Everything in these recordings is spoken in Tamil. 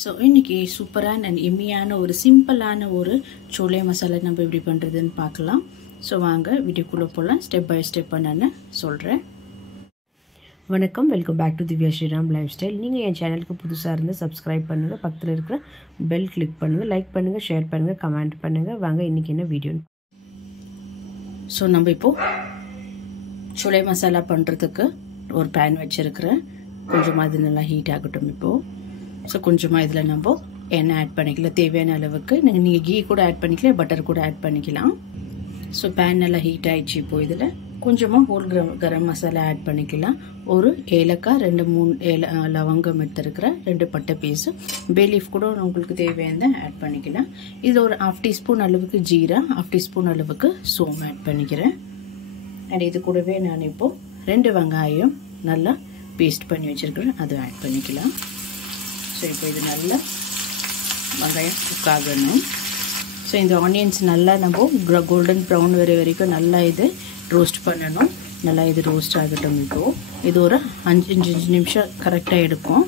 ஸோ இன்றைக்கி சூப்பரான அண்ட் எம்மியான ஒரு சிம்பிளான ஒரு சோலை மசாலா நம்ம எப்படி பண்ணுறதுன்னு பார்க்கலாம். ஸோ வாங்க வீடியோக்குள்ளே போகலாம். ஸ்டெப் பை ஸ்டெப் நான் சொல்கிறேன். வணக்கம், welcome back to Divya Sriram lifestyle. நீங்கள் என் சேனலுக்கு புதுசாக இருந்து சப்ஸ்கிரைப் பண்ணுங்கள், பக்கத்தில் இருக்கிற பெல் கிளிக் பண்ணுங்கள், லைக் பண்ணுங்கள், ஷேர் பண்ணுங்கள், கமெண்ட் பண்ணுங்கள். வாங்க இன்றைக்கி என்ன வீடியோன்னு. ஸோ நம்ம இப்போது சோலை மசாலா பண்ணுறதுக்கு ஒரு பேன் வச்சுருக்கிறேன். கொஞ்சமாக இது நல்லா ஹீட் ஆகட்டும். இப்போது ஸோ கொஞ்சமாக இதில் நம்ம எண்ணெய் ஆட் பண்ணிக்கலாம், தேவையான அளவுக்கு. நீங்கள் கீ கூட ஆட் பண்ணிக்கலாம், பட்டர் கூட ஆட் பண்ணிக்கலாம். ஸோ பேன் நல்லா ஹீட் ஆகிடுச்சு. இப்போது இதில் கொஞ்சமாக ஹோல் கரம் மசாலா ஆட் பண்ணிக்கலாம். ஒரு ஏலக்காய், 2-3 லவங்கம் எடுத்துருக்கிறேன், 2 பட்டை பீஸு, பே லீஃப் கூட உங்களுக்கு தேவையான ஆட் பண்ணிக்கலாம். இதில் ஒரு 1/2 டீஸ்பூன் அளவுக்கு ஜீரா, 1/2 டீஸ்பூன் அளவுக்கு சோம்பு ஆட் பண்ணிக்கிறேன். அண்ட் இது கூடவே நான் இப்போது 2 வெங்காயம் நல்லா பேஸ்ட் பண்ணி வச்சுருக்கிறேன், அதை ஆட் பண்ணிக்கலாம். ஸோ இப்போ இது நல்லா வெங்காயம் குக் ஆகணும். ஸோ இந்த ஆனியன்ஸ் நல்லா நம்ம கோல்டன் ப்ரௌன் வரைக்கும் நல்லா இது ரோஸ்ட் பண்ணணும். நல்லா இது ரோஸ்ட் ஆகட்டும். இப்போது இது ஒரு 5 நிமிஷம் கரெக்டாக எடுக்கும்.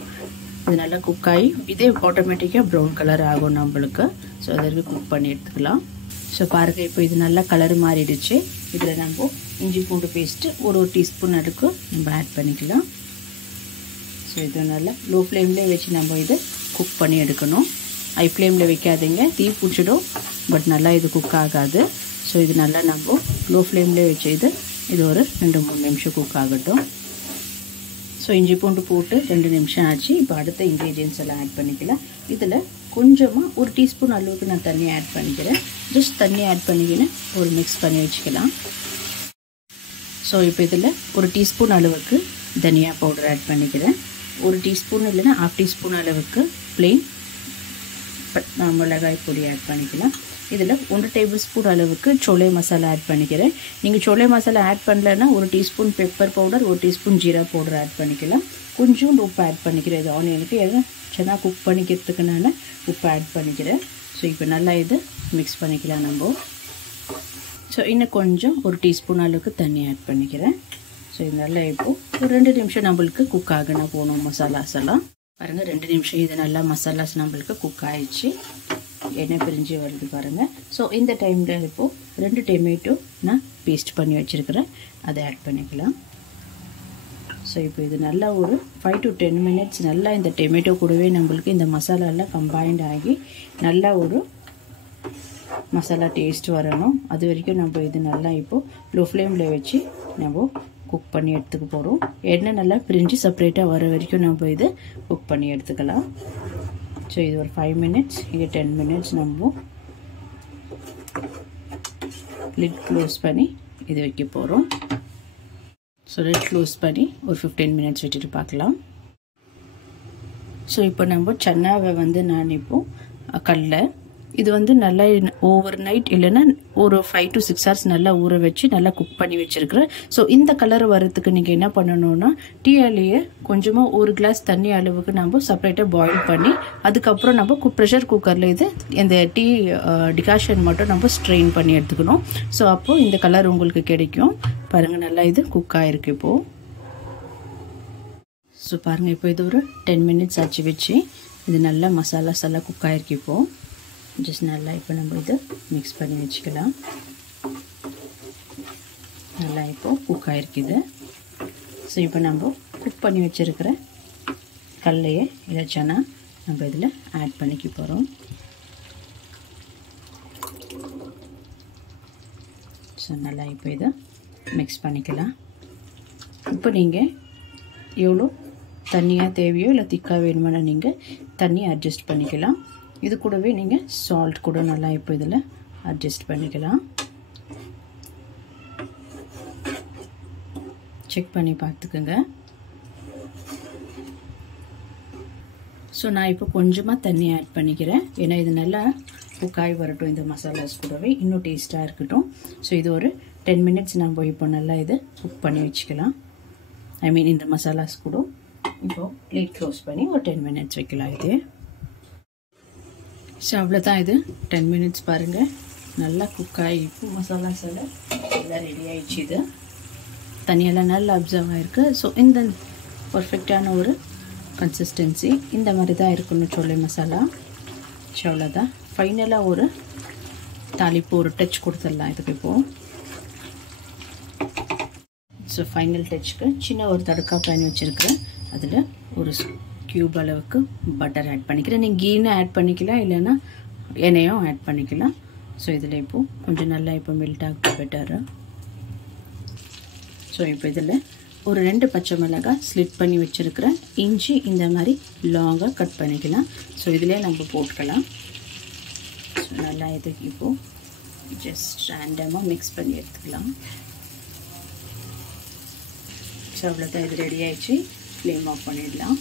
இது நல்லா குக் ஆகி இதே ஆட்டோமேட்டிக்காக ப்ரௌன் கலர் ஆகும் நம்மளுக்கு. ஸோ அதற்கு குக் பண்ணி எடுத்துக்கலாம். ஸோ பாருங்கள், இப்போ இது நல்லா கலர் மாறிடுச்சு. இதில் நம்ம இஞ்சி பூண்டு பேஸ்ட்டு ஒரு டீஸ்பூன் அளவுக்கு நம்ம ஆட் பண்ணிக்கலாம். ஸோ இது நல்லா லோ ஃப்ளேம்லேயே வச்சு நம்ம இது குக் பண்ணி எடுக்கணும். ஹை ஃப்ளேமில் வைக்காதீங்க, தீ பிடிச்சிடும், பட் நல்லா இது குக் ஆகாது. ஸோ இது நல்லா நம்ம லோ ஃப்ளேம்லேயே வச்சு இது ஒரு 2-3 நிமிஷம் குக் ஆகட்டும். ஸோ இஞ்சி பூண்டு போட்டு 2 நிமிஷம் ஆச்சு. இப்போ அடுத்த இன்க்ரீடியன்ஸ் எல்லாம் ஆட் பண்ணிக்கலாம். இதில் கொஞ்சமாக ஒரு டீஸ்பூன் அளவுக்கு நான் தண்ணி ஆட் பண்ணிக்கிறேன். ஜஸ்ட் தண்ணி ஆட் பண்ணிக்கின்னு ஒரு மிக்ஸ் பண்ணி வச்சுக்கலாம். ஸோ இப்போ இதில் ஒரு டீஸ்பூன் அளவுக்கு தனியா பவுடர் ஆட் பண்ணிக்கிறேன். ஒரு டீஸ்பூன் இல்லைன்னா 1/2 டீஸ்பூன் அளவுக்கு பிளெயின் மிளகாய் பொடி ஆட் பண்ணிக்கலாம். இதில் 1 டேபிள் ஸ்பூன் அளவுக்கு சோலை மசாலா ஆட் பண்ணிக்கிறேன். நீங்கள் சோலை மசாலா ஆட் பண்ணலைன்னா 1 teaspoon pepper powder, 1 teaspoon jeera powder add பண்ணிக்கலாம். கொஞ்சம் உப்பு ஆட் பண்ணிக்கிறேன். இது ஆனியனுக்கு எல்லாம் ಚೆನ್ನಾಗಿ குக் பண்ணிக்கிறதுக்கு நான் உப்பு ஆட் பண்ணிக்கிறேன். ஸோ இப்போ நல்லா இது மிக்ஸ் பண்ணிக்கலாம் நம்ம. ஸோ இன்னும் கொஞ்சம் 1 டீஸ்பூன் அளவுக்கு தண்ணி ஆட் பண்ணிக்கிறேன். ஸோ இது நல்லா இப்போது ஒரு 2 நிமிஷம் நம்மளுக்கு குக் ஆகினா போகணும் மசாலாஸ் எல்லாம். பாருங்கள், 2 நிமிஷம் இது நல்லா மசாலாஸ் நம்மளுக்கு குக் ஆகிடுச்சு, எண்ணெய் பிரிஞ்சு வருது பாருங்கள். ஸோ இந்த டைமில் இப்போது 2 டொமேட்டோ நான் பேஸ்ட் பண்ணி வச்சுருக்கிறேன், அதை ஆட் பண்ணிக்கலாம். ஸோ இப்போ இது நல்லா ஒரு 5 to 10 மினிட்ஸ் நல்லா இந்த டொமேட்டோ கூடவே நம்மளுக்கு இந்த மசாலாலாம் கம்பைன்ட் ஆகி நல்லா ஒரு மசாலா டேஸ்ட் வரணும். அது வரைக்கும் நம்ம இது நல்லா இப்போது லோ ஃப்ளேமில் வச்சு நம்ம குக் பண்ணி எடுத்துக்க போகிறோம். எண்ணெய் நல்லா பிரிஞ்சு செப்பரேட்டாக வர வரைக்கும் நம்ம இது குக் பண்ணி எடுத்துக்கலாம். ஸோ இது ஒரு 5 மினிட்ஸ், இது 10 மினிட்ஸ் நம்ம லிட் க்ளோஸ் பண்ணி இது வைக்க போகிறோம். ஸோ லிட் க்ளோஸ் பண்ணி ஒரு 15 மினிட்ஸ் வச்சுட்டு பார்க்கலாம். ஸோ இப்போ நம்ம சன்னாவை நான் இப்போது கடலை இது நல்லா ஓவர் நைட் இல்லைன்னா ஒரு 5 to 6 hours நல்லா ஊற வச்சு நல்லா குக் பண்ணி வச்சுருக்கிறேன். ஸோ இந்த கலர் வரத்துக்கு நீங்கள் என்ன பண்ணணும்னா, டீயாலேயே கொஞ்சமாக 1 கிளாஸ் தண்ணி அளவுக்கு நம்ம செப்பரேட்டாக பாயில் பண்ணி அதுக்கப்புறம் நம்ம ப்ரெஷர் குக்கரில் இந்த டீ டிகாஷன் மட்டும் நம்ம ஸ்ட்ரெயின் பண்ணி எடுத்துக்கணும். ஸோ அப்போது இந்த கலர் உங்களுக்கு கிடைக்கும். பாருங்கள், நல்லா இது குக் ஆகிருக்கு இப்போது. ஸோ பாருங்கள், இப்போ இது ஒரு 10 மினிட்ஸ் ஆச்சு வச்சு இது நல்லா மசாலாஸ் எல்லாம் குக் ஆகிருக்கு. இப்போது ஜஸ்ட் நல்லா இப்போ நம்ம இது மிக்ஸ் பண்ணி வச்சுக்கலாம். நல்லா இப்போது குக் ஆகிருக்குது. ஸோ இப்போ நம்ம குக் பண்ணி வச்சுருக்கிற கடலையை இலச்சனா நம்ம இதில் ஆட் பண்ணிக்க போகிறோம். ஸோ நல்லா இப்போ இதை மிக்ஸ் பண்ணிக்கலாம். இப்போ நீங்கள் எவ்வளோ தண்ணியாக தேவையோ இல்லை திக்காக வேணுமானா நீங்கள் தண்ணி அட்ஜஸ்ட் பண்ணிக்கலாம். இது கூடவே நீங்கள் சால்ட் கூட நல்லா இப்போ இதில் அட்ஜஸ்ட் பண்ணிக்கலாம். செக் பண்ணி பார்த்துக்குங்க. ஸோ நான் இப்போ கொஞ்சமாக தண்ணி ஆட் பண்ணிக்கிறேன், ஏன்னா இது நல்லா குக்காய் வரட்டும், இந்த மசாலாஸ் கூடவே இன்னும் டேஸ்ட்டாக இருக்கட்டும். ஸோ இது ஒரு 10 மினிட்ஸ் நம்ம இப்போ நல்லா இது குக் பண்ணி வச்சுக்கலாம். இந்த மசாலாஸ் கூட இப்போது லிட் க்ளோஸ் பண்ணி ஒரு 10 மினிட்ஸ் வைக்கலாம். இது ஸோ அவ்வளோதான், இது 10 மினிட்ஸ் பாருங்கள் நல்லா குக் ஆகி இப்போ மசாலாஸ் எல்லாம் ரெடி ஆகிடுச்சு. இது தண்ணியெல்லாம் நல்லா அப்சர்வ் ஆகிருக்கு. ஸோ இந்த பர்ஃபெக்டான ஒரு கன்சிஸ்டன்சி இந்த மாதிரி தான் இருக்கணும் சோலை மசாலா. ஸோ அவ்வளோதான். ஃபைனலாக ஒரு தாளிப்பு ஒரு டச் கொடுத்துடலாம் இதுக்கு இப்போது. ஸோ ஃபைனல் டச்சுக்கு சின்ன ஒரு தடுக்கா பேன் வச்சுருக்கிறேன். அதில் ஒரு க்யூப் அளவுக்கு பட்டர் ஆட் பண்ணிக்கிறேன். நீங்கள் கீனை ஆட் பண்ணிக்கலாம், இல்லைன்னா எண்ணெயும் ஆட் பண்ணிக்கலாம். ஸோ இதில் இப்போது கொஞ்சம் நல்லா இப்போ மெல்ட் ஆகிட்டு பெட்டரு. ஸோ இப்போ இதில் ஒரு 2 பச்சை மிளகாய் ஸ்லிட் பண்ணி வச்சுருக்கிறேன். இஞ்சி இந்த மாதிரி லாங்காக கட் பண்ணிக்கலாம். ஸோ இதிலே நம்ம போட்டுக்கலாம். ஸோ நல்லா இதுக்கு இப்போது ஜஸ்ட் ரேண்டமாக மிக்ஸ் பண்ணி எடுத்துக்கலாம். ஸோ அவ்வளோதான், இது ரெடி ஆகிடுச்சு. ஃப்ளேம் ஆஃப் பண்ணிடலாம்.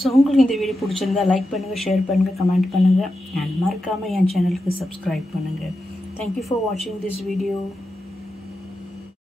ஸோ உங்களுக்கு இந்த வீடியோ பிடிச்சிருந்தா லைக் பண்ணுங்கள், ஷேர் பண்ணுங்கள், கமெண்ட் பண்ணுங்கள், அண்ட் மறக்காமல் என் சேனலுக்கு சப்ஸ்கிரைப் பண்ணுங்கள். தேங்க்யூ ஃபார் வாட்சிங் திஸ் வீடியோ.